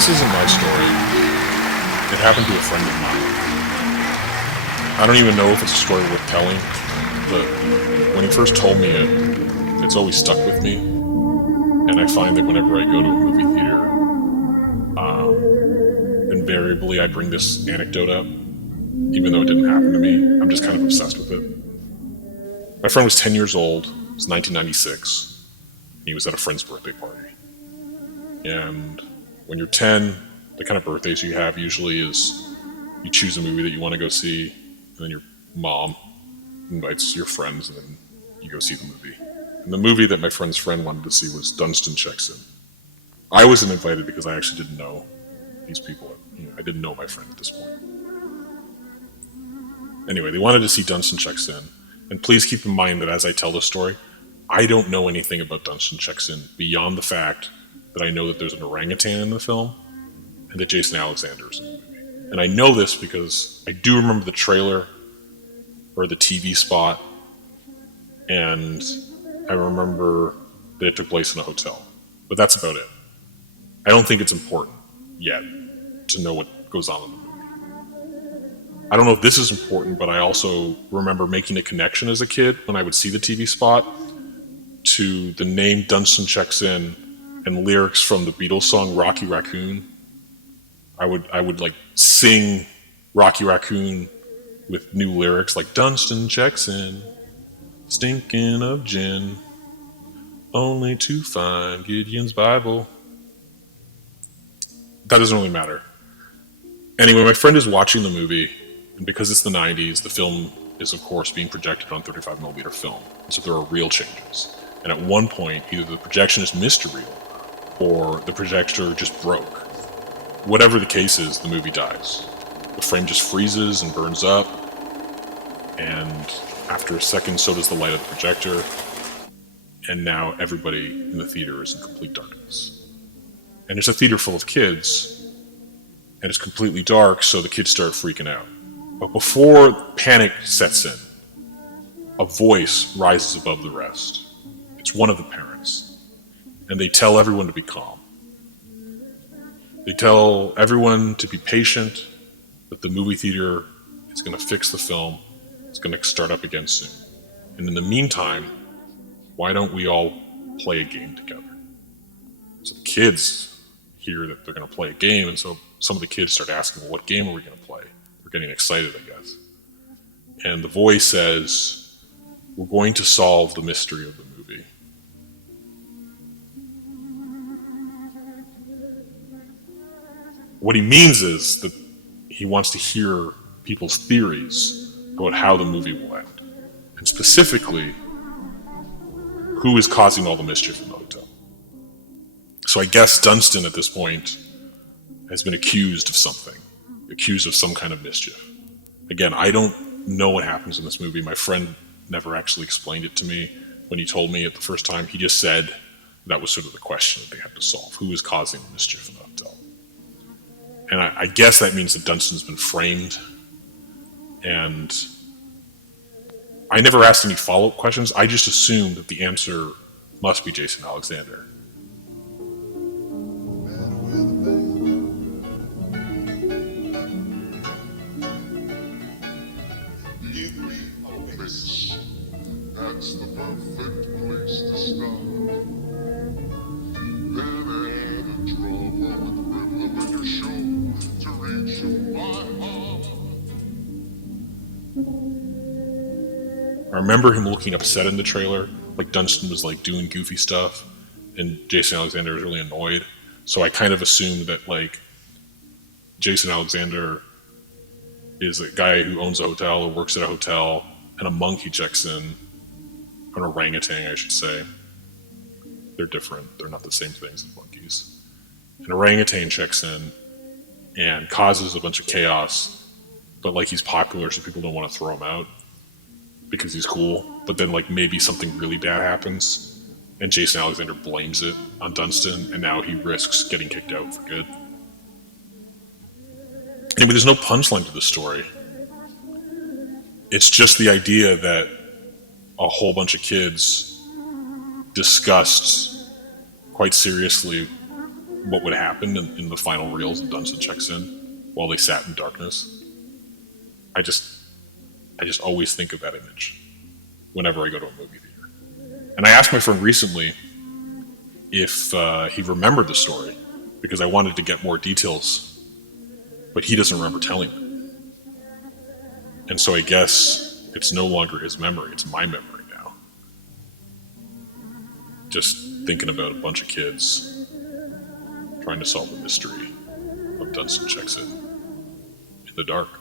this isn't my story. It happened to a friend of mine. I don't even know if it's a story worth telling, but when he first told me it, it's always stuck with me. And I find that whenever I go to a movie theater, invariably I bring this anecdote up, even though it didn't happen to me. I'm just kind of obsessed with it. My friend was 10 years old. It was 1996. And he was at a friend's birthday party. And when you're 10, the kind of birthdays you have usually is you choose a movie that you want to go see, and then your mom invites your friends, and then you go see the movie. And the movie that my friend's friend wanted to see was DUNSTON Checks In. I wasn't invited because I actually didn't know these people. I didn't know my friend at this point. Anyway, they wanted to see DUNSTON Checks In. And please keep in mind that as I tell this story, I don't know anything about DUNSTON Checks In beyond the fact that I know that there's an orangutan in the film and that Jason Alexander is in the movie. And I know this because I do remember the trailer or the TV spot, and I remember that it took place in a hotel. But that's about it. I don't think it's important yet to know what goes on in the movie. I don't know if this is important, but I also remember making a connection as a kid when I would see the TV spot to the name DUNSTON Checks In and lyrics from the Beatles song Rocky Raccoon. I would like sing Rocky Raccoon with new lyrics like DUNSTON checks in, stinking of gin, only to find Gideon's Bible. That doesn't really matter. Anyway, my friend is watching the movie, and because it's the 90s, the film is of course being projected on 35mm film, so there are reel changes. And at one point, either the projectionist missed a reel, or the projector just broke. Whatever the case is, the movie dies. The frame just freezes and burns up, and after a second, so does the light of the projector, and now everybody in the theater is in complete darkness. And it's a theater full of kids, and it's completely dark, so the kids start freaking out. But before panic sets in, a voice rises above the rest. It's one of the parents, and they tell everyone to be calm. They tell everyone to be patient, that the movie theater is going to fix the film. It's going to start up again soon. And in the meantime, why don't we all play a game together? So the kids hear that they're going to play a game, and so some of the kids start asking, well, what game are we going to play? They're getting excited, I guess. And the voice says, we're going to solve the mystery of the movie. What he means is that he wants to hear people's theories about how the movie will end. And specifically, who is causing all the mischief in the hotel. So I guess Dunston at this point has been accused of something, accused of some kind of mischief. Again, I don't know what happens in this movie. My friend never actually explained it to me. When he told me it the first time, he just said that was sort of the question that they had to solve. Who is causing the mischief in the hotel? And I guess that means that Dunston's been framed. And I never asked any follow-up questions. I just assumed that the answer must be Jason Alexander. That's the perfect place to start. Then add a drummer with rhythm and you're sure to reach my heart. I remember him looking upset in the trailer, like Dunston was like doing goofy stuff, and Jason Alexander was really annoyed. So I kind of assumed that like Jason Alexander is a guy who owns a hotel or works at a hotel, and a monkey checks in, an orangutan, I should say. They're different. They're not the same things as monkeys. An orangutan checks in and causes a bunch of chaos, but like he's popular, so people don't want to throw him out because he's cool. But then like maybe something really bad happens, and Jason Alexander blames it on Dunston, and now he risks getting kicked out for good. Anyway, there's no punchline to this story. It's just the idea that a whole bunch of kids discussed quite seriously what would happen in the final reels that Dunston checks in while they sat in darkness. I just always think of that image whenever I go to a movie theater. And I asked my friend recently if he remembered the story because I wanted to get more details, but he doesn't remember telling me. And so I guess it's no longer his memory, it's my memory now. Just thinking about a bunch of kids trying to solve the mystery of Dunston checks in the dark.